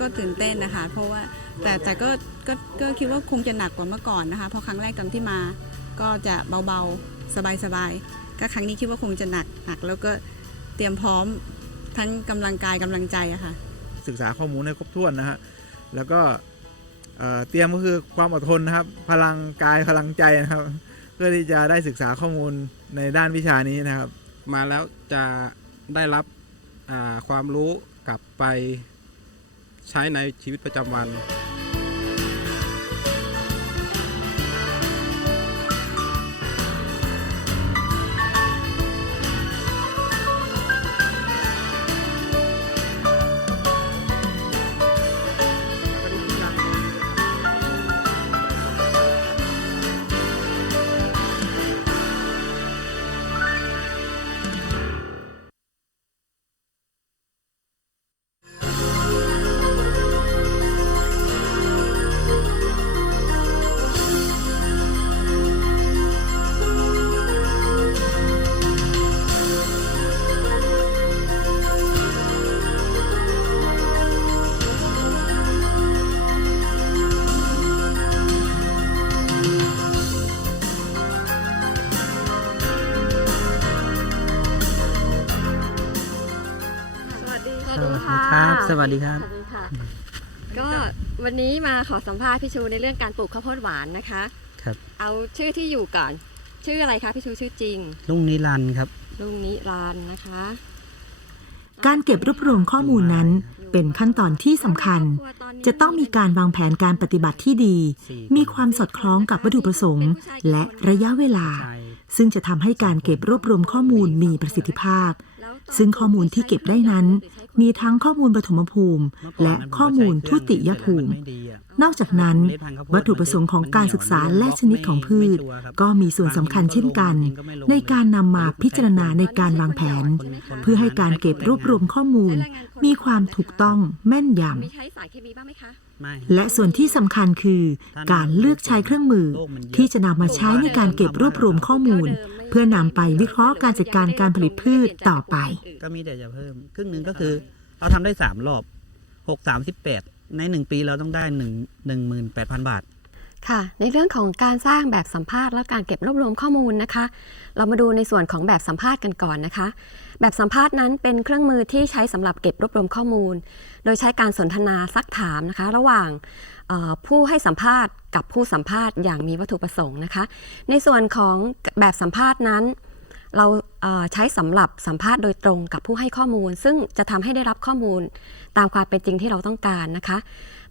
ก็ตื่นเต้นนะคะ เพราะว่าแต่แต่ก็ก็ก็คิดว่าคงจะหนักกว่าเมื่อก่อนนะคะ เพราะครั้งแรกตอนที่มาก็จะเบาๆสบายๆก็ครั้งนี้คิดว่าคงจะหนักหนัก แล้วก็เตรียมพร้อมทั้งกำลังกายกำลังใจอะค่ะ ศึกษาข้อมูลให้ครบถ้วนนะฮะแล้วก็เอ่อเตรียมก็คือความอดทนนะครับ พลังกายพลังใจนะครับ เพื่อที่จะได้ศึกษาข้อมูลในด้านวิชานี้นะครับ มาแล้วจะได้รับอ่าความรู้ กลับไปใช้ในชีวิตประจำวัน วัสดีสวัสดีค่ะครับสวัสดีครับ สวัสดีค่ะ ก็วันนี้มาขอสัมภาษณ์พี่ชูในเรื่องการปลูกข้าวโพดหวานนะคะ ครับ เอาชื่อที่อยู่ก่อน ชื่ออะไรคะพี่ชูชื่อจริง ลุงนิรันดร์ครับ ลุงนิรันดร์นะคะ การเก็บรวบรวมข้อมูลนั้น เป็นขั้นตอนที่สำคัญ จะต้องมีการวางแผนการปฏิบัติที่ดี มีความสอดคล้องกับวัตถุประสงค์ และระยะเวลาใช่ซึ่งจะทำให้การเก็บรวบรวมข้อมูลมีประสิทธิภาพ ซึ่งข้อมูลที่เก็บได้นั้น มีทั้งข้อมูลปฐมภูมิ และข้อมูลทุติยภูมิ นอกจากนั้น วัตถุประสงค์ของการศึกษาและชนิดของพืช ก็มีส่วนสำคัญเช่นกัน ในการนำมาพิจารณาในการวางแผน เพื่อให้การเก็บรวบรวมข้อมูล มีความถูกต้องแม่นยำและส่วนที่สำคัญคือ การเลือกใช้เครื่องมือ ที่จะนำมาใช้ในการเก็บรวบรวมข้อมูล เพื่อนำไปวิเคราะห์การจัดการการผลิตพืชต่อไป ก็มีแต่จะเพิ่ม ครึ่งหนึ่งก็คือเราทำได้สามรอบหกสามสิบแปดในหนึ่งปีเราต้องได้หนึ่งหนึ่งหมื่นแปดพันบาท ค่ะ ในเรื่องของการสร้างแบบสัมภาษณ์และการเก็บรวบรวมข้อมูลนะคะ เรามาดูในส่วนของแบบสัมภาษณ์กันก่อนนะคะ แบบสัมภาษณ์นั้นเป็นเครื่องมือที่ใช้สำหรับเก็บรวบรวมข้อมูล โดยใช้การสนทนาซักถามนะคะ ระหว่างเอ่อผู้ให้สัมภาษณ์ กับผู้สัมภาษณ์อย่างมีวัตถุประสงค์นะคะ ในส่วนของแบบสัมภาษณ์นั้น เราเใช้สำหรับสัมภาษณ์โดยตรงกับผู้ให้ข้อมูล ซึ่งจะทำให้ได้รับข้อมูลตามความเป็นจริงที่เราต้องการนะคะ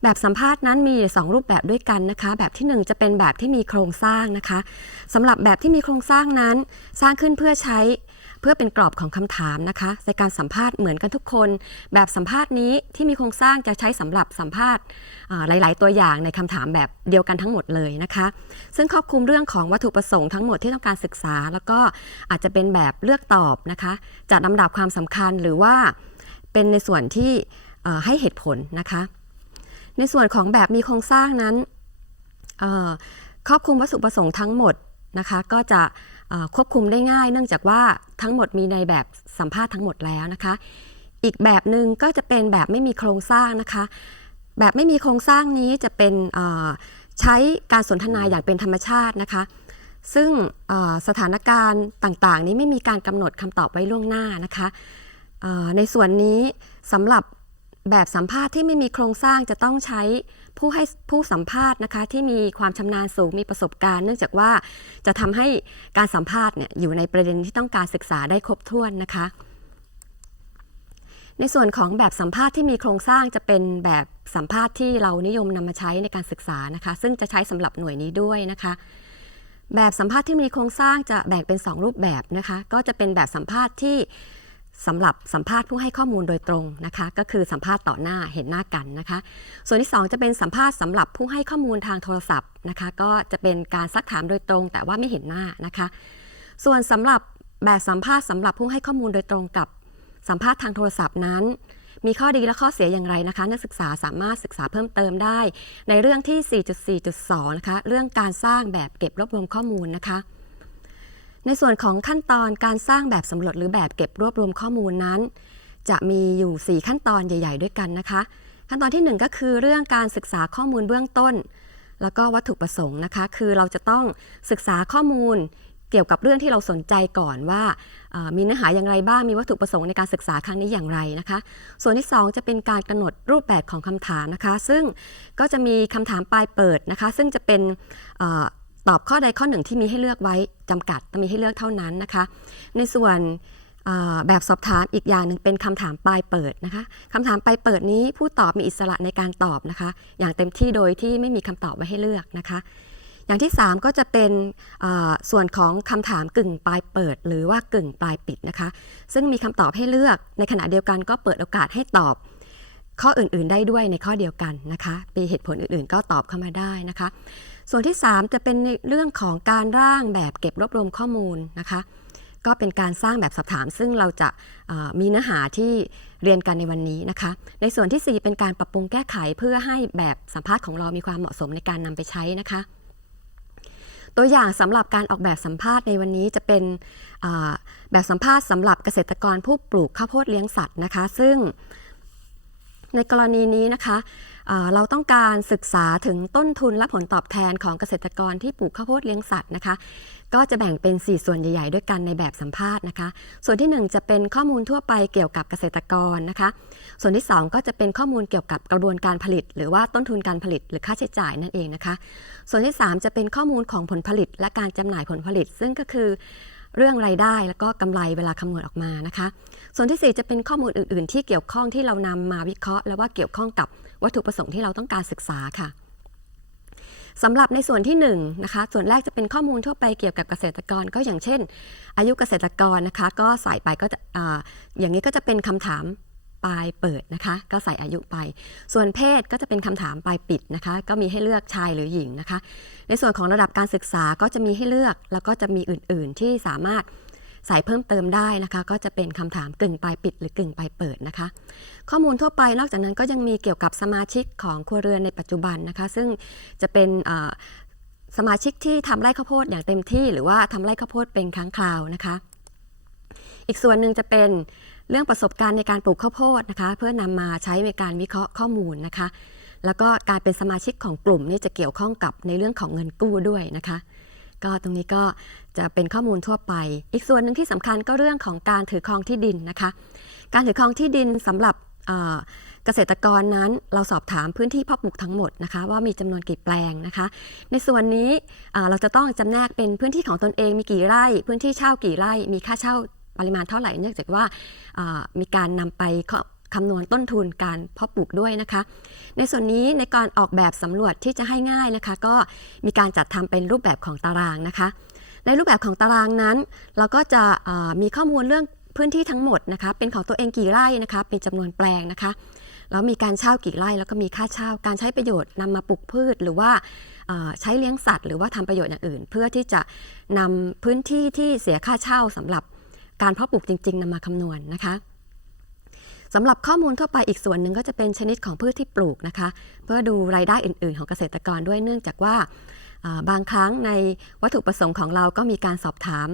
แบบสัมภาษณ์นั้นมีสองรูปแบบด้วยกันนะคะ แบบที่หนึ่งจะเป็นแบบที่มีโครงสร้างนะคะสำหรับแบบที่มีโครงสร้างนั้น สร้างขึ้นเพื่อใช้ เพื่อเป็นกรอบของคำถามนะคะในการสัมภาษณ์เหมือนกันทุกคน แบบสัมภาษณ์นี้ที่มีโครงสร้างจะใช้สำหรับสัมภาษณ์หลาย ๆ ตัวอย่างในคำถามแบบเดียวกันทั้งหมดเลยนะคะ ซึ่งครอบคลุมเรื่องของวัตถุประสงค์ทั้งหมดที่ต้องการศึกษา แล้วก็อาจจะเป็นแบบเลือกตอบนะคะจัดลำดับความสำคัญหรือว่าเป็นในส่วนที่ให้เหตุผลนะคะ ในส่วนของแบบมีโครงสร้างนั้นครอบคลุมวัตถุประสงค์ทั้งหมดนะคะ ก็จะ ควบคุมได้ง่าย เนื่องจากว่าทั้งหมดมีในแบบสัมภาษณ์ทั้งหมดแล้วนะคะ อีกแบบหนึ่งก็จะเป็นแบบไม่มีโครงสร้างนะคะ แบบไม่มีโครงสร้างนี้จะเป็นเอ่อใช้การสนทนาอย่างเป็นธรรมชาตินะคะ ซึ่งเอ่อสถานการณ์ต่างๆ นี้ไม่มีการกำหนดคำตอบไว้ล่วงหน้านะคะเอ่อในส่วนนี้สำหรับ แบบสัมภาษณ์ที่ไม่มีโครงสร้างจะต้องใช้ผู้ให้ผู้สัมภาษณ์นะคะ ที่มีความชำนาญสูงมีประสบการณ์ เนื่องจากว่าจะทำให้การสัมภาษณ์เนี่ยอยู่ในประเด็นที่ต้องการศึกษาได้ครบถ้วนนะคะ ในส่วนของแบบสัมภาษณ์ที่มีโครงสร้างจะเป็นแบบสัมภาษณ์ที่เรานิยมนำมาใช้ในการศึกษานะคะ ซึ่งจะใช้สำหรับหน่วยนี้ด้วยนะคะแบบสัมภาษณ์ที่มีโครงสร้างจะแบ่งเป็น 2 รูปแบบนะคะ ก็จะเป็นแบบสัมภาษณ์ที่ สำหรับสัมภาษณ์ผู้ให้ข้อมูลโดยตรงนะคะ ก็คือสัมภาษณ์ต่อหน้าเห็นหน้ากันนะคะ ส่วนที่ 2 จะเป็นสัมภาษณ์สำหรับผู้ให้ข้อมูลทางโทรศัพท์นะคะ ก็จะเป็นการซักถามโดยตรง แต่ว่าไม่เห็นหน้านะคะ ส่วนสำหรับแบบสัมภาษณ์สำหรับผู้ให้ข้อมูลโดยตรงกับสัมภาษณ์ทางโทรศัพท์นั้น มีข้อดีและข้อเสียอย่างไรนะคะ นักศึกษาสามารถศึกษาเพิ่มเติมได้ ในเรื่องที่ 4.4.2 นะคะเรื่องการสร้างแบบเก็บรวบรวมข้อมูลนะคะ ในส่วนของขั้นตอนการสร้างแบบสำรวจหรือแบบเก็บรวบรวมข้อมูลนั้น จะมีอยู่ 4 ขั้นตอนใหญ่ ๆ ด้วยกันนะคะ ขั้นตอนทีหนึ่1 ก็คือเรื่องการศึกษาข้อมูลเบื้องต้น แล้วก็วัตถุประสงค์นะคะ คือเราจะต้องศึกษาข้อมูลเกี่ยวกับเรื่องที่เราสนใจก่อนว่ามีเนื้อหาอย่างไรบ้าง มีวัตถุประสงค์ในการศึกษาครั้งนี้อย่างไรนะคะ ส่วนที่ 2 จะเป็นการกำหนดรูปแบบของคำถามนะคะ ซึ่งก็จะมีคำถามปลายเปิดนะคะ ซึ่งจะเป็น ตอบข้อใดข้อหนึ่งที่มีให้เลือกไว้จำกัดมีให้เลือกเท่านั้นนะคะ ในส่วนแบบสอบถามอีกอย่างหนึ่งเป็นคำถามปลายเปิดนะคะคำถามปลายเปิดนี้ผู้ตอบมีอิสระในการตอบนะคะ อย่างเต็มที่โดยที่ไม่มีคำตอบไว้ให้เลือกนะคะ อย่างที่ 3 ก็จะเป็นส่วนของคำถามกึ่งปลายเปิด หรือว่ากึ่งปลายปิดนะคะ ซึ่งมีคำตอบให้เลือกในขณะเดียวกันก็เปิดโอกาสให้ตอบข้ออื่น ๆ ได้ด้วยในข้อเดียวกันนะคะมีเหตุผลอื่น ๆ ก็ตอบเข้ามาได้นะคะ ส่วนที่ 3 จะเป็นในเรื่องของการร่างแบบเก็บรวบรวมข้อมูลนะคะ ก็เป็นการสร้างแบบสอบถาม ซึ่งเราจะมีเนื้อหาที่เรียนกันในวันนี้นะคะ ในส่วนทีสี่ 4 เป็นการปรับปรุงแก้ไขเพื่อให้แบบสัมภาษณ์ของเรามีความเหมาะสมในการนำไปใช้นะคะ ตัวอย่างสำหรับการออกแบบสัมภาษณ์ในวันนี้จะเป็นแบบสัมภาษณ์สำหรับเกษตรกรผู้ปลูกข้าวโพดเลี้ยงสัตว์นะคะ ซึ่งในกรณีนี้นะคะ เราต้องการศึกษาถึงต้นทุนและผลตอบแทนของเกษตรกรที่ปลูกข้าวโพดเลี้ยงสัตว์นะคะ ก็จะแบ่งเป็น 4 ส่วนใหญ่ ๆ ด้วยกันในแบบสัมภาษณ์นะคะ ส่วนที่ 1 จะเป็นข้อมูลทั่วไปเกี่ยวกับเกษตรกรนะคะ ส่วนที่ 2 ก็จะเป็นข้อมูลเกี่ยวกับกระบวนการผลิต หรือว่าต้นทุนการผลิตหรือค่าใช้จ่ายนั่นเองนะคะ ส่วนที่ 3 จะเป็นข้อมูลของผลผลิต และการจำหน่ายผลผลิต ซึ่งก็คือ เรื่องรายได้แล้วก็กำไรเวลาคำนวณออกมานะคะ ส่วนที่ 4 จะเป็นข้อมูลอื่น ๆ ที่เกี่ยวข้องที่เรานำมาวิเคราะห์ และว่าเกี่ยวข้องกับวัตถุประสงค์ที่เราต้องการศึกษาค่ะสำหรับในส่วนที่1นะคะ ส่วนแรกจะเป็นข้อมูลทั่วไปเกี่ยวกับเกษตรกร ก็อย่างเช่น อายุเกษตรกรนะคะ ก็ใส่ไปก็จะออย่างนี้ก็จะเป็นคำถาม ปลายเปิดนะคะ ก็ใส่อายุไป ส่วนเพศก็จะเป็นคำถามปลายปิดนะคะ ก็มีให้เลือกชายหรือหญิงนะคะ ในส่วนของระดับการศึกษาก็จะมีให้เลือก แล้วก็จะมีอื่น ๆ ที่สามารถใส่เพิ่มเติมได้นะคะ ก็จะเป็นคำถามกึ่งปลายปิด หรือกึ่งปลายเปิดนะคะ ข้อมูลทั่วไปนอกจากนั้นก็ยังมีเกี่ยวกับสมาชิกของครัวเรือนในปัจจุบันนะคะ ซึ่งจะเป็นสมาชิกที่ทำไร่ข้าวโพดอย่างเต็มที่ หรือว่าทำไร่ข้าวโพดเป็นครั้งคราวนะคะ อีกส่วนหนึ่งจะเป็นเรื่องประสบการณ์ในการปลูกข้าวโพดนะคะ เพื่อนำมาใช้ในการวิเคราะห์ข้อมูลนะคะ แล้วก็การเป็นสมาชิกของกลุ่มนี่จะเกี่ยวข้องกับในเรื่องของเงินกู้ด้วยนะคะ ก็ตรงนี้ก็จะเป็นข้อมูลทั่วไป อีกส่วนหนึ่งที่สำคัญก็เรื่องของการถือครองที่ดินนะคะ การถือครองที่ดินสำหรับเกษตรกรนั้นเราสอบถามพื้นที่เพาะปลูกทั้งหมดนะคะ ว่ามีจำนวนกี่แปลงนะคะ ในส่วนนี้เอ่อเราจะต้องจำแนกเป็นพื้นที่ของตนเองมีกี่ไร่ พื้นที่เช่ากี่ไร่ มีค่าเช่า ปริมาณเท่าไหร่เนื่องจากว่ามีการนำไปคำนวณต้นทุนการเพาะปลูกด้วยนะคะ ในส่วนนี้ในการออกแบบสำรวจที่จะให้ง่ายนะคะ ก็มีการจัดทำเป็นรูปแบบของตารางนะคะ ในรูปแบบของตารางนั้น เราก็จะมีข้อมูลเรื่องพื้นที่ทั้งหมดนะคะ เป็นของตัวเองกี่ไร่นะคะ เป็นจำนวนแปลงนะคะแล้วมีการเช่ากี่ไร่แล้วก็มีค่าเช่าการใช้ประโยชน์นำมาปลูกพืชหรือว่าใช้เลี้ยงสัตว์ หรือว่าทำประโยชน์อย่างอื่น เพื่อที่จะนำพื้นที่ที่เสียค่าเช่าสำหรับ การเพาะปลูกจริง ๆนำมาคำนวณนะคะสำหรับข้อมูลทั่วไปอีกส่วนหนึ่งก็จะเป็นชนิดของพืชที่ปลูกนะคะ เพื่อดูรายได้อื่น ๆ ของเกษตรกรด้วยเนื่องจากว่าบางครั้งในวัตถุประสงค์ของเราก็มีการสอบถาม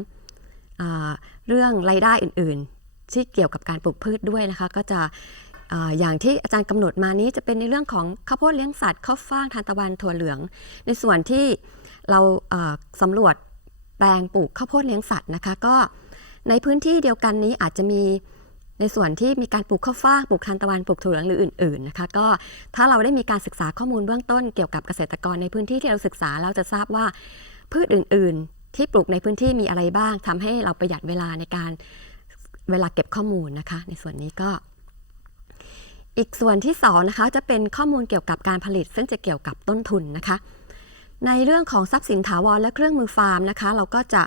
อ่าเรื่องรายได้อื่น ๆ ที่เกี่ยวกับการปลูกพืชด้วยนะคะ ก็จะออย่างที่อาจารย์กำหนดมานี้จะเป็นในเรื่องของข้าวโพดเลี้ยงสัตว์ข้าวฟ่างทานตะวันถั่วเหลือง ในส่วนที่เราเอ่อสำรวจแปลงปลูกข้าวโพดเลี้ยงสัตว์นะคะ ก็ ในพื้นที่เดียวกันนี้อาจจะมีในส่วนที่มีการปลูกข้าวฟ่างปลูกทานตะวันปลูกถั่วเหลืองหรืออื่นๆนะคะก็ถ้าเราได้มีการศึกษาข้อมูลเบื้องต้นเกี่ยวกับเกษตรกรในพื้นที่ที่เราศึกษาเราจะทราบว่าพืชอื่น ๆ ที่ปลูกในพื้นที่มีอะไรบ้างทำให้เราประหยัดเวลาในการเวลาเก็บข้อมูลนะคะ ในส่วนนี้ก็ อีกส่วนที่สองนะคะจะเป็นข้อมูลเกี่ยวกับการผลิต ซึ่งจะเกี่ยวกับต้นทุนนะคะ ในเรื่องของทรัพย์สินถาวรและเครื่องมือฟาร์มนะคะ เราก็จะ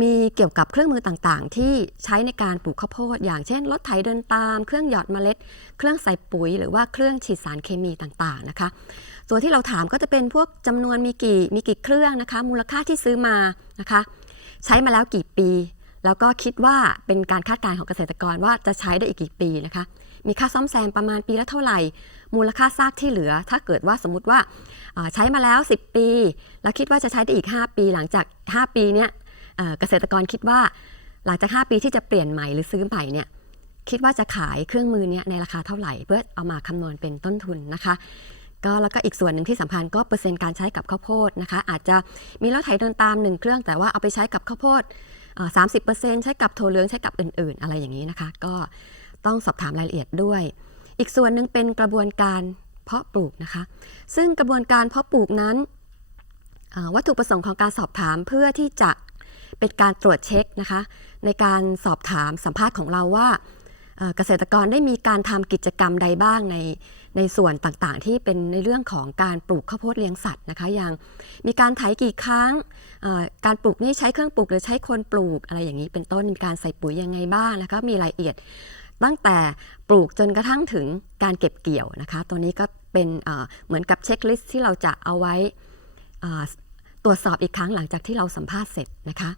มีเกี่ยวกับเครื่องมือต่างๆ ที่ใช้ในการปลูกข้าวโพด อย่างเช่น รถไถเดินตาม เครื่องหยอดเมล็ด เครื่องใส่ปุ๋ย หรือว่าเครื่องฉีดสารเคมีต่างๆนะคะ ส่วนที่เราถามก็จะเป็นพวกจำนวนมีกี่มีกี่เครื่องนะคะ มูลค่าที่ซื้อมานะคะ ใช้มาแล้วกี่ปี แล้วก็คิดว่าเป็นการคาดการณ์ของเกษตรกรว่าจะใช้ได้อีกกี่ปีนะคะ มีค่าซ่อมแซมประมาณปีละเท่าไหร่ มูลค่าซากที่เหลือ ถ้าเกิดว่าสมมติว่าอ่าใช้มาแล้ว 10 ปี แล้วคิดว่าจะใช้ได้อีก 5 ปี หลังจาก 5 ปีเนี้ย เกษตรกรคิดว่าหลังจาก 5 ปีที่จะเปลี่ยนใหม่หรือซื้อใหม่เนี่ยคิดว่าจะขายเครื่องมือเนี้ยในราคาเท่าไหร่ เพื่อเอามาคำนวณเป็นต้นทุนนะคะ ก็แล้วก็อีกส่วนหนึ่งที่สำคัญก็เปอร์เซ็นต์การใช้กับข้าวโพดนะคะ อาจจะมีรถไถเดินตามหนึ่งเครื่องแต่ว่าเอาไปใช้กับข้าวโพดสามสิบเปอร์เซ็นต์ใช้กับถั่วเหลืองใช้กับอื่น ๆ อะไรอย่างนี้นะคะ ก็ต้องสอบถามรายละเอียดด้วย อีกส่วนหนึ่งเป็นกระบวนการเพาะปลูกนะคะ ซึ่งกระบวนการเพาะปลูกนั้นวัตถุประสงค์ของการสอบถามเพื่อที่จะ เป็นการตรวจเช็คนะคะในการสอบถามสัมภาษณ์ของเราว่าเกษตรกรได้มีการทำกิจกรรมใดบ้างในในส่วนต่างๆ ที่เป็นในเรื่องของการปลูกข้าวโพดเลี้ยงสัตว์นะคะอย่างมีการไถกี่ครั้งการปลูกนี่ใช้เครื่องปลูกหรือใช้คนปลูกอะไรอย่างนี้เป็นต้นมีการใส่ปุ๋ยยังไงบ้างนะคะมีรายละเอียด ตั้งแต่ปลูกจนกระทั่งถึงการเก็บเกี่ยวนะคะ ตัวนี้ก็เป็นเหมือนกับเช็คลิสต์ที่เราจะเอาไว้ ตรวจสอบอีกครั้งหลังจากที่เราสัมภาษณ์เสร็จนะคะ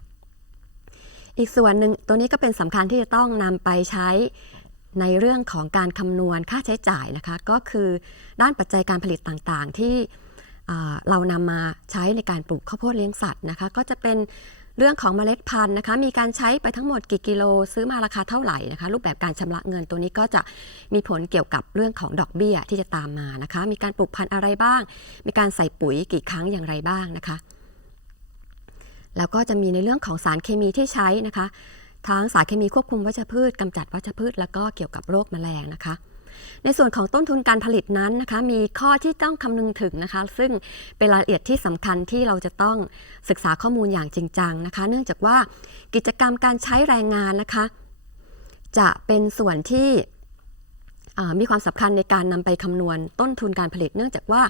อีกส่วนหนึ่งตัวนี้ก็เป็นสำคัญที่จะต้องนำไปใช้ในเรื่องของการคำนวณค่าใช้จ่ายนะคะ ก็คือด้านปัจจัยการผลิตต่างๆ ที่เรานำมาใช้ในการปลูกข้าวโพดเลี้ยงสัตว์นะคะ ก็จะเป็นเรื่องของเมล็ดพันธุ์นะคะ มีการใช้ไปทั้งหมดกี่กิโลซื้อมาราคาเท่าไหร่นะคะ รูปแบบการชำระเงินตัวนี้ก็จะมีผลเกี่ยวกับเรื่องของดอกเบี้ยที่จะตามมานะคะ มีการปลูกพันธุ์อะไรบ้าง มีการใส่ปุ๋ยกี่ครั้งอย่างไรบ้างนะคะ แล้วก็จะมีในเรื่องของสารเคมีที่ใช้นะคะ ทั้งสารเคมีควบคุมวัชพืชกำจัดวัชพืช แล้วก็เกี่ยวกับโรคแมลงนะคะในส่วนของต้นทุนการผลิตนั้นนะคะมีข้อที่ต้องคำนึงถึงนะคะ ซึ่งเป็นรายละเอียดที่สำคัญที่เราจะต้องศึกษาข้อมูลอย่างจริงจังนะคะ เนื่องจากว่ากิจกรรมการใช้แรงงานนะคะ จะเป็นส่วนที่มีความสำคัญในการนำไปคำนวณต้นทุนการผลิต เนื่องจากว่า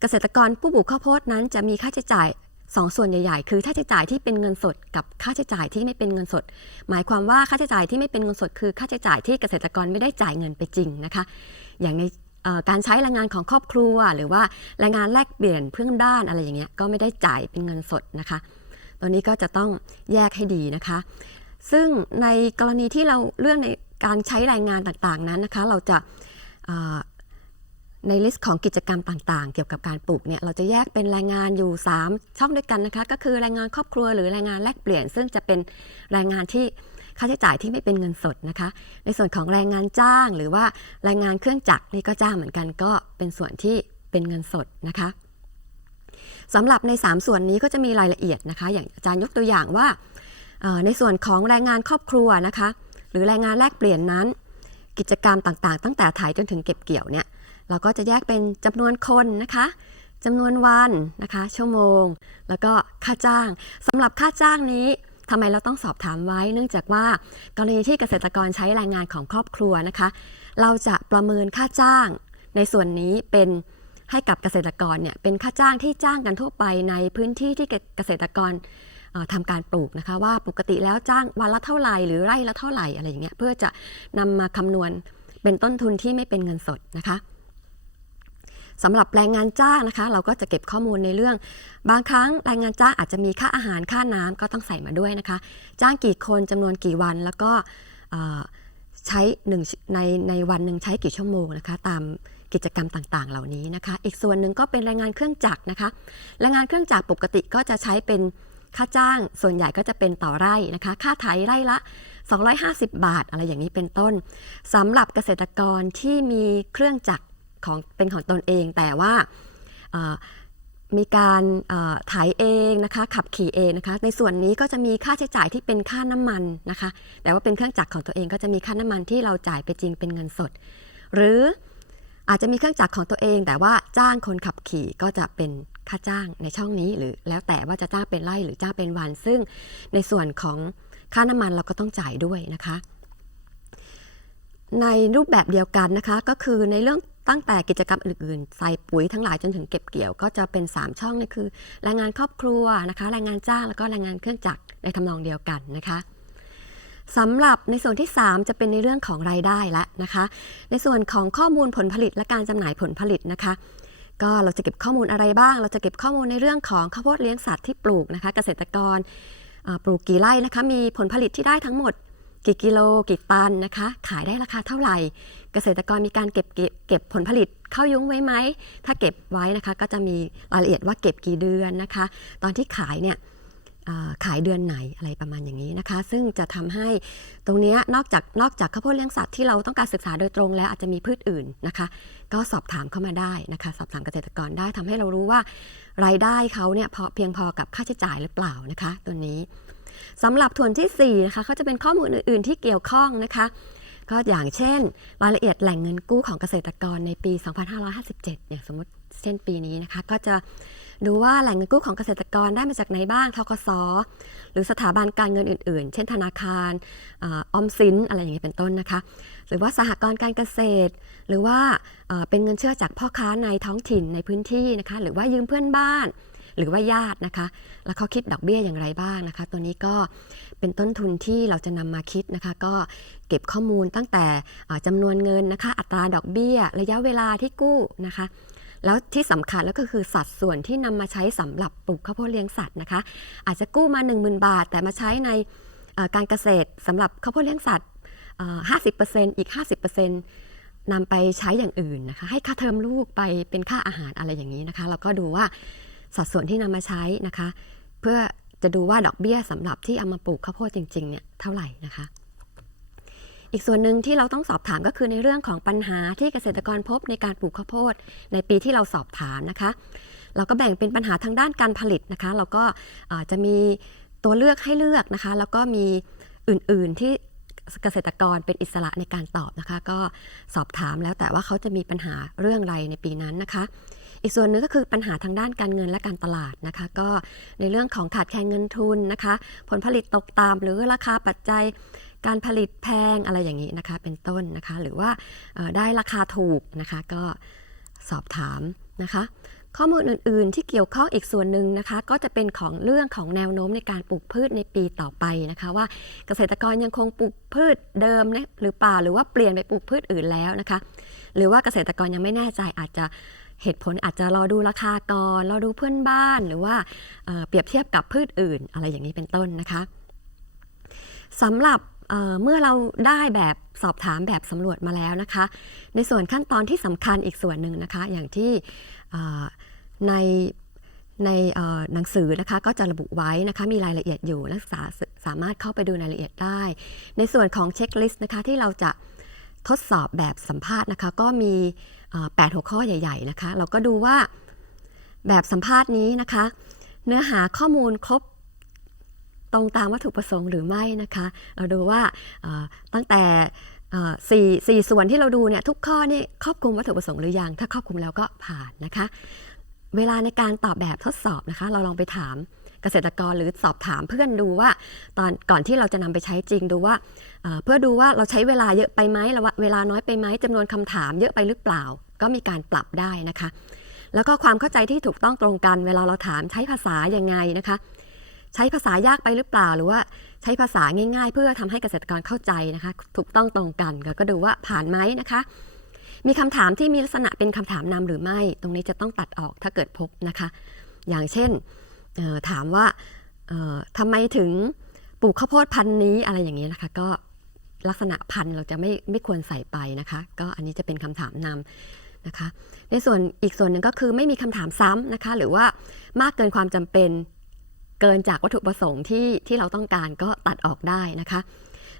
เกษตรกรผู้ปลูกข้าวโพดนั้นจะมีค่าใช้จ่าย สองส่วนใหญ่ๆ คือค่าใช้จ่ายที่เป็นเงินสดกับค่าใช้จ่ายที่ไม่เป็นเงินสด หมายความว่าค่าใช้จ่ายที่ไม่เป็นเงินสด คือค่าใช้จ่ายที่เกษตรกรไม่ได้จ่ายเงินไปจริงนะคะ อย่างในการใช้แรงงานของครอบครัว หรือว่าแรงงานแลกเปลี่ยนเพื่อนด้านอะไรอย่างเงี้ยก็ไม่ได้จ่ายเป็นเงินสดนะคะ ตัวนี้ก็จะต้องแยกให้ดีนะคะ ซึ่งในกรณีที่เราเรื่องในการใช้แรงงานต่างๆนั้นนะคะ เราจะ ในลิสต์ของกิจกรรมต่างๆ เกี่ยวกับการปลูกเนี่ยเราจะแยกเป็นแรงงานอยู่ 3 ช่องด้วยกันนะคะ ก็คือแรงงานครอบครัวหรือแรงงานแลกเปลี่ยน ซึ่งจะเป็นแรงงานที่ค่าใช้จ่ายที่ไม่เป็นเงินสดนะคะ ในส่วนของแรงงานจ้างหรือว่าแรงงานเครื่องจักรนี่ก็จ้างเหมือนกันก็เป็นส่วนที่เป็นเงินสดนะคะสำหรับใน 3 ส่วนนี้ก็จะมีรายละเอียดนะคะ อย่างอาจารย์ยกตัวอย่างว่าในส่วนของแรงงานครอบครัวนะคะ หรือแรงงานแลกเปลี่ยนนั้น กิจกรรมต่างๆ ตั้งแต่ถ่ายจนถึงเก็บเกี่ยวเนี่ย เราก็จะแยกเป็นจำนวนคนนะคะจำนวนวันนะคะ ชั่วโมง แล้วก็ค่าจ้างสำหรับค่าจ้างนี้ทำไมเราต้องสอบถามไว้ เนื่องจากว่ากรณีที่เกษตรกรใช้แรงงานของครอบครัวนะคะ เราจะประเมินค่าจ้าง ในส่วนนี้เป็นให้กับเกษตรกรเนี่ยเป็นค่าจ้างที่จ้างกันทั่วไปในพื้นที่ที่เกษตรกรเอ่อทำการปลูกนะคะ ว่าปกติแล้วจ้างวันละเท่าไหร่หรือไร่ละเท่าไหร่อะไรอย่างเงี้ยเพื่อจะนำมาคำนวณเป็นต้นทุนที่ไม่เป็นเงินสดนะคะ สำหรับแรงงานจ้างนะคะ เราก็จะเก็บข้อมูลในเรื่อง บางครั้งแรงงานจ้างอาจจะมีค่าอาหารค่าน้ำก็ต้องใส่มาด้วยนะคะ จ้างกี่คนจำนวนกี่วันแล้วก็ใช้หนึ่งในในวันหนึ่งใช้กี่ชั่วโมงนะคะ ตามกิจกรรมต่างๆ เหล่านี้นะคะ อีกส่วนหนึ่งก็เป็นแรงงานเครื่องจักรนะคะแรงงานเครื่องจักรปกติก็จะใช้เป็นค่าจ้างส่วนใหญ่ก็จะเป็นต่อไร่นะคะ ค่าไถไร่ละ 250 บาท อะไรอย่างนี้เป็นต้นสำหรับเกษตรกรที่มีเครื่องจักร ของเป็นของตนเอง แต่ว่ามีการถ่ายเองนะคะขับขี่เองนะคะในส่วนนี้ก็จะมีค่าใช้จ่ายที่เป็นค่าน้ำมันนะคะแต่ว่าเป็นเครื่องจักรของตัวเองก็จะมีค่าน้ำมันที่เราจ่ายไปจริงเป็นเงินสด หรืออาจจะมีเครื่องจักรของตัวเอง แต่ว่าจ้างคนขับขี่ก็จะเป็นค่าจ้างในช่องนี้หรือแล้วแต่ว่าจะจ้างเป็นไร่หรือจ้างเป็นวัน ซึ่งในส่วนของค่าน้ำมันเราก็ต้องจ่ายด้วยนะคะ ในรูปแบบเดียวกันนะคะก็คือในเรื่อง ตั้งแต่กิจกรรมอื่นๆ ใส่ปุ๋ยทั้งหลายจนถึงเก็บเกี่ยวก็จะเป็น 3 ช่องนี่คือแรงงานครอบครัวนะคะแรงงานจ้างแล้วก็แรงงานเครื่องจักรในทำนองเดียวกันนะคะสำหรับในส่วนที่ 3 จะเป็นในเรื่องของรายได้ละนะคะ ในส่วนของข้อมูลผลผลิตและการจำหน่ายผลผลิตนะคะ ก็เราจะเก็บข้อมูลอะไรบ้าง เราจะเก็บข้อมูลในเรื่องของข้าวโพดเลี้ยงสัตว์ที่ปลูกนะคะ เกษตรกรปลูกกี่ไร่นะคะ มีผลผลิตที่ได้ทั้งหมด กี่กิโลกี่ตันนะคะ ขายได้ราคาเท่าไหร่ เกษตรกรมีการเก็บเก็บผลผลิตเข้ายุ้งไว้ไหม ถ้าเก็บไว้นะคะก็จะมีรายละเอียดว่าเก็บกี่เดือนนะคะ ตอนที่ขายเนี่ยขายเดือนไหนอะไรประมาณอย่างนี้นะคะ ซึ่งจะทำให้ตรงนี้นอกจากนอกจากข้าวโพดเลี้ยงสัตว์ที่เราต้องการศึกษาโดยตรงแล้วอาจจะมีพืชอื่นนะคะ ก็สอบถามเข้ามาได้นะคะ สอบถามเกษตรกรได้ทำให้เรารู้ว่ารายได้เขาเนี่ยพอเพียงพอกับค่าใช้จ่ายหรือเปล่านะคะ ตัวนี้สำหรับส่วนที่4นะคะเขาจะเป็นข้อมูลอื่น ๆ ที่เกี่ยวข้องนะคะ ก็อย่างเช่น รายละเอียดแหล่งเงินกู้ของเกษตรกรในปี 2557เนี่ยสมมติเช่นปีนี้นะคะ ก็จะดูว่าแหล่งเงินกู้ของเกษตรกรได้มาจากไหนบ้างทกสหรือสถาบันการเงินอื่น ๆ เช่นธนาคารอออมสินอะไรอย่างนี้เป็นต้นนะคะ หรือว่าสหกรณ์การเกษตร หรือว่าเป็นเงินเชื่อจากพ่อค้าในท้องถิ่นในพื้นที่นะคะ หรือว่ายืมเพื่อนบ้าน หรือว่าญาตินะคะ แล้วเขาคิดดอกเบี้ยอย่างไรบ้างนะคะ ตัวนี้ก็เป็นต้นทุนที่เราจะนำมาคิดนะคะ ก็เก็บข้อมูลตั้งแต่อ่าจำนวนเงินนะคะ อัตราดอกเบี้ย ระยะเวลาที่กู้นะคะแล้วที่สำคัญแล้วก็คือสัดส่วนที่นำมาใช้สำหรับปลูกข้าวโพดเลี้ยงสัตว์นะคะ อาจจะกู้มา 10,000 บาท แต่มาใช้ในการเกษตรสำหรับข้าวโพดเลี้ยงสัตว์เอ่อ50%อีก 50%นำไปใช้อย่างอื่นนะคะ ให้ค่าเทอมลูกไปเป็นค่าอาหารอะไรอย่างนี้นะคะ เราก็ดูว่า สัดส่วนที่นำมาใช้นะคะ เพื่อจะดูว่าดอกเบี้ยสำหรับที่เอามาปลูกข้าวโพดจริงๆเนี่ยเท่าไหร่นะคะ อีกส่วนหนึ่งที่เราต้องสอบถามก็คือในเรื่องของปัญหาที่เกษตรกรพบในการปลูกข้าวโพดในปีที่เราสอบถามนะคะ เราก็แบ่งเป็นปัญหาทางด้านการผลิตนะคะ เราก็จะมีตัวเลือกให้เลือกนะคะ แล้วก็มีอื่นๆที่เกษตรกรเป็นอิสระในการตอบนะคะ ก็สอบถามแล้วแต่ว่าเขาจะมีปัญหาเรื่องอะไรในปีนั้นนะคะ อีกส่วนหนึ่งก็คือปัญหาทางด้านการเงินและการตลาดนะคะ ก็ในเรื่องของขาดแคลนเงินทุนนะคะ ผลผลิตตกต่ำหรือราคาปัจจัยการผลิตแพงอะไรอย่างนี้นะคะ เป็นต้นนะคะ หรือว่าได้ราคาถูกนะคะ ก็สอบถามนะคะ ข้อมูลอื่น ๆ ที่เกี่ยวข้องอีกส่วนหนึ่งนะคะ ก็จะเป็นของเรื่องของแนวโน้มในการปลูกพืชในปีต่อไปนะคะ ว่าเกษตรกรยังคงปลูกพืชเดิมนะหรือเปล่าหรือว่าเปลี่ยนไปปลูกพืชอื่นแล้วนะคะ หรือว่าเกษตรกรยังไม่แน่ใจอาจจะ เหตุผลอาจจะรอดูราคาก่อนรอดูเพื่อนบ้าน หรือว่าเเปรียบเทียบกับพืชอื่น อะไรอย่างนี้เป็นต้นนะคะสำหรับเเมื่อเราได้แบบสอบถามแบบสำรวจมาแล้วนะคะ ในส่วนขั้นตอนที่สำคัญอีกส่วนหนึ่งนะคะ อย่างที่ในในหนังสือนะคะก็จะระบุไว้นะคะมีรายละเอียดอยู่นักศึกษาสามารถเข้าไปดูรายละเอียดได้ ในส่วนของเช็คลิสต์นะคะที่เราจะทดสอบแบบสัมภาษณ์นะคะ ก็มี 8 หัวข้อใหญ่ ๆ นะคะ เราก็ดูว่าแบบสัมภาษณ์นี้นะคะ เนื้อหาข้อมูลครบตรงตามวัตถุประสงค์หรือไม่นะคะ เราดูว่าตั้งแต่4สี่สี่ส่วนที่เราดูเนี่ยทุกข้อนี่ครอบคลุมวัตถุประสงค์หรือยัง ถ้าครอบคลุมแล้วก็ผ่านนะคะ เวลาในการตอบแบบทดสอบนะคะ เราลองไปถามเกษตรกรหรือสอบถามเพื่อนดูว่า ตอนก่อนที่เราจะนำไปใช้จริงดูว่าเพื่อดูว่าเราใช้เวลาเยอะไปไหมเวลาน้อยไปไหมจำนวนคำถามเยอะไปหรือเปล่า ก็มีการปรับได้นะคะ แล้วก็ความเข้าใจที่ถูกต้องตรงกัน เวลาเราถามใช้ภาษายังไงนะคะ ใช้ภาษายากไปหรือเปล่าหรือว่าใช้ภาษาง่าย ๆ เพื่อทำให้เกษตรกรเข้าใจนะคะ ถูกต้องตรงกันก็ดูว่าผ่านไหมนะคะ มีคำถามที่มีลักษณะเป็นคำถามนำหรือไม่ ตรงนี้จะต้องตัดออกถ้าเกิดพบนะคะ อย่างเช่นถามว่าทำไมถึงปลูกข้าวโพดพันธุ์นี้อะไรอย่างนี้นะคะ ก็ลักษณะพันธุ์เราจะไม่ไม่ควรใส่ไปนะคะ ก็อันนี้จะเป็นคำถามนำนะคะ ในส่วนอีกส่วนหนึ่งก็คือไม่มีคำถามซ้ำนะคะ หรือว่ามากเกินความจำเป็นเกินจากวัตถุประสงค์ที่ที่เราต้องการก็ตัดออกได้นะคะ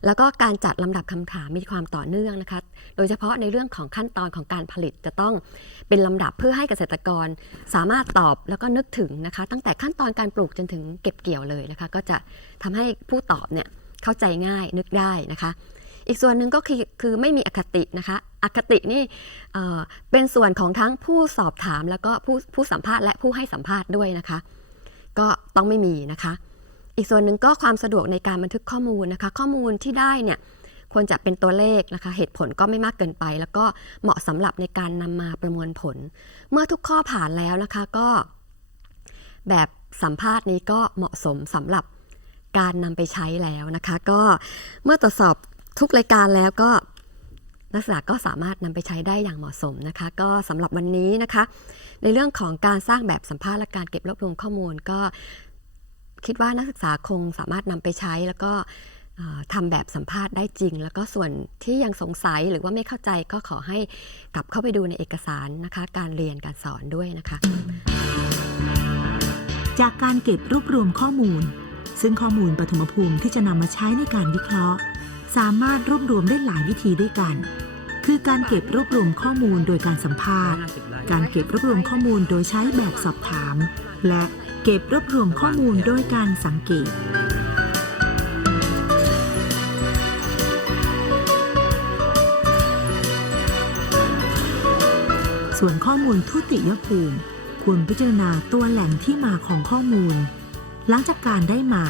แล้วก็การจัดลำดับคำถามมีความต่อเนื่องนะคะ โดยเฉพาะในเรื่องของขั้นตอนของการผลิตจะต้องเป็นลำดับเพื่อให้เกษตรกรสามารถตอบแล้วก็นึกถึงนะคะ ตั้งแต่ขั้นตอนการปลูกจนถึงเก็บเกี่ยวเลยนะคะ ก็จะทำให้ผู้ตอบเนี่ยเข้าใจง่ายนึกได้นะคะ อีกส่วนหนึ่งก็คือคือไม่มีอคตินะคะ อคตินี่เอ่อเป็นส่วนของทั้งผู้สอบถามแล้วก็ผู้ผู้สัมภาษณ์และผู้ให้สัมภาษณ์ด้วยนะคะ ก็ต้องไม่มีนะคะ อีกส่วนหนึ่งก็ความสะดวกในการบันทึกข้อมูลนะคะ ข้อมูลที่ได้เนี่ยควรจะเป็นตัวเลขนะคะ เหตุผลก็ไม่มากเกินไป แล้วก็เหมาะสำหรับในการนำมาประมวลผล เมื่อทุกข้อผ่านแล้วนะคะก็แบบสัมภาษณ์นี้ก็เหมาะสมสำหรับการนำไปใช้แล้วนะคะ ก็เมื่อตรวจสอบทุกรายการแล้วก็นักศึกษาก็สามารถนำไปใช้ได้อย่างเหมาะสมนะคะ ก็สำหรับวันนี้นะคะ ในเรื่องของการสร้างแบบสัมภาษณ์และการเก็บรวบรวมข้อมูล ก็ คิดว่านักศึกษาคงสามารถนำไปใช้ แล้วก็ทำแบบสัมภาษณ์ได้จริง แล้วก็ส่วนที่ยังสงสัยหรือว่าไม่เข้าใจก็ขอให้กลับเข้าไปดูในเอกสารนะคะ การเรียนการสอนด้วยนะคะ จากการเก็บรวบรวมข้อมูล ซึ่งข้อมูลปฐมภูมิที่จะนำมาใช้ในการวิเคราะห์ สามารถรวบรวมได้หลายวิธีด้วยกัน คือการเก็บรวบรวมข้อมูลโดยการสัมภาษณ์ การเก็บรวบรวมข้อมูลโดยใช้แบบสอบถาม และ เก็บรวบรวมข้อมูลโดยการสังเกต ส่วนข้อมูลทุติยภูมิ ควรพิจารณาตัวแหล่งที่มาของข้อมูล หลังจากการได้มา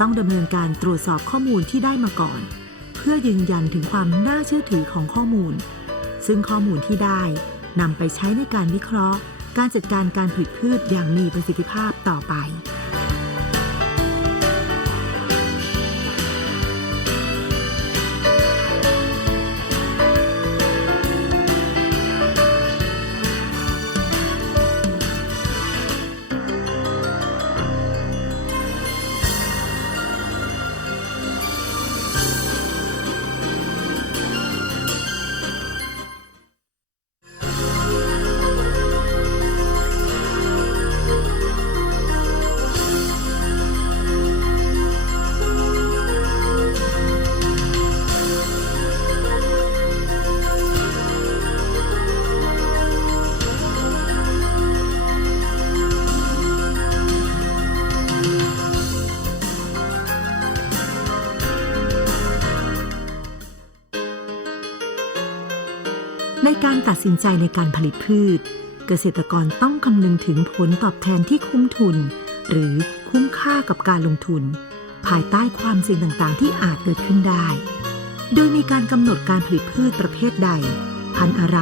ต้องดำเนินการตรวจสอบข้อมูลที่ได้มาก่อน เพื่อยืนยันถึงความน่าเชื่อถือของข้อมูล ซึ่งข้อมูลที่ได้นำไปใช้ในการวิเคราะห์ การจัดการการผลิตพืชอย่างมีประสิทธิภาพต่อไป การตัดสินใจในการผลิตพืช เกษตรกรต้องคำนึงถึงผลตอบแทนที่คุ้มทุน หรือคุ้มค่ากับการลงทุน ภายใต้ความเสี่ยงต่างๆ ที่อาจเกิดขึ้นได้ โดยมีการกำหนดการผลิตพืชประเภทใด พันธุ์อะไร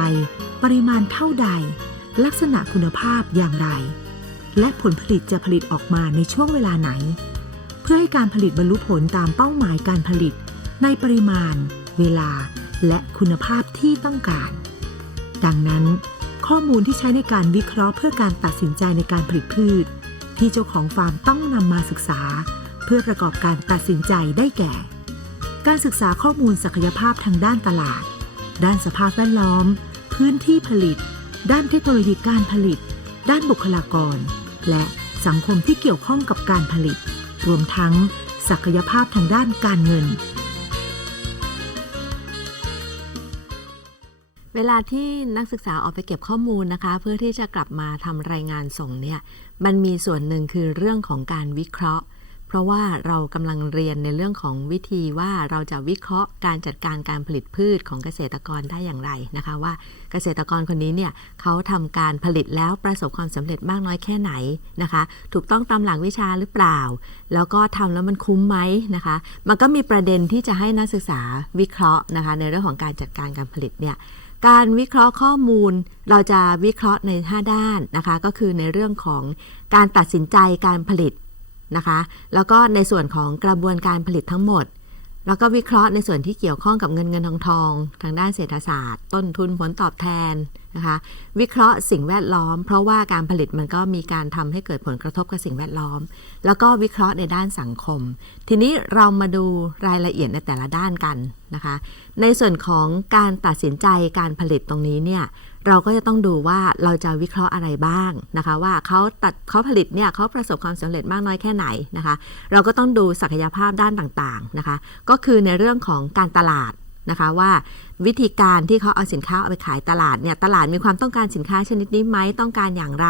ปริมาณเท่าใด ลักษณะคุณภาพอย่างไร และผลผลิตจะผลิตออกมาในช่วงเวลาไหน เพื่อให้การผลิตบรรลุผลตามเป้าหมายการผลิต ในปริมาณ เวลาและคุณภาพที่ต้องการ ดังนั้น ข้อมูลที่ใช้ในการวิเคราะห์เพื่อการตัดสินใจในการผลิตพืช ที่เจ้าของฟาร์มต้องนำมาศึกษา เพื่อประกอบการตัดสินใจได้แก่ การศึกษาข้อมูลศักยภาพทางด้านตลาด ด้านสภาพแวดล้อม พื้นที่ผลิต ด้านเทคโนโลยีการผลิต ด้านบุคลากร และสังคมที่เกี่ยวข้องกับการผลิต รวมทั้งศักยภาพทางด้านการเงิน เวลาที่นักศึกษาออกไปเก็บข้อมูลนะคะ เพื่อที่จะกลับมาทำรายงานส่งเนี่ยมันมีส่วนหนึ่งคือเรื่องของการวิเคราะห์ เพราะว่าเรากำลังเรียนในเรื่องของวิธีว่าเราจะวิเคราะห์การจัดการการผลิตพืชของเกษตรกรได้อย่างไรนะคะ ว่าเกษตรกรคนนี้เนี่ยเขาทำการผลิตแล้วประสบความสำเร็จมากน้อยแค่ไหนนะคะ ถูกต้องตามหลักวิชาหรือเปล่า แล้วก็ทำแล้วมันคุ้มไหมนะคะ มันก็มีประเด็นที่จะให้นักศึกษาวิเคราะห์นะคะ ในเรื่องของการจัดการการผลิตเนี่ย การวิเคราะห์ข้อมูลเราจะวิเคราะห์ใน 5 ด้านนะคะ ก็คือในเรื่องของการตัดสินใจการผลิตนะคะ แล้วก็ในส่วนของกระบวนการผลิตทั้งหมด แล้วก็วิเคราะห์ในส่วนที่เกี่ยวข้องกับเงินเงินทองทอง ทางด้านเศรษฐศาสตร์ ต้นทุนผลตอบแทน นะคะวิเคราะห์สิ่งแวดล้อม เพราะว่าการผลิตมันก็มีการทำให้เกิดผลกระทบกับสิ่งแวดล้อม แล้วก็วิเคราะห์ในด้านสังคม ทีนี้เรามาดูรายละเอียดในแต่ละด้านกันนะคะ ในส่วนของการตัดสินใจการผลิตตรงนี้เนี่ยเราก็จะต้องดูว่าเราจะวิเคราะห์อะไรบ้างนะคะ ว่าเขาตัดเขาผลิตเนี่ยเขาประสบความสำเร็จมากน้อยแค่ไหนนะคะ เราก็ต้องดูศักยภาพด้านต่างๆนะคะ ก็คือในเรื่องของการตลาด นะคะว่าวิธีการที่เขาเอาสินค้าเอาไปขายตลาดเนี่ยตลาดมีความต้องการสินค้าชนิดนี้ไหมต้องการอย่างไร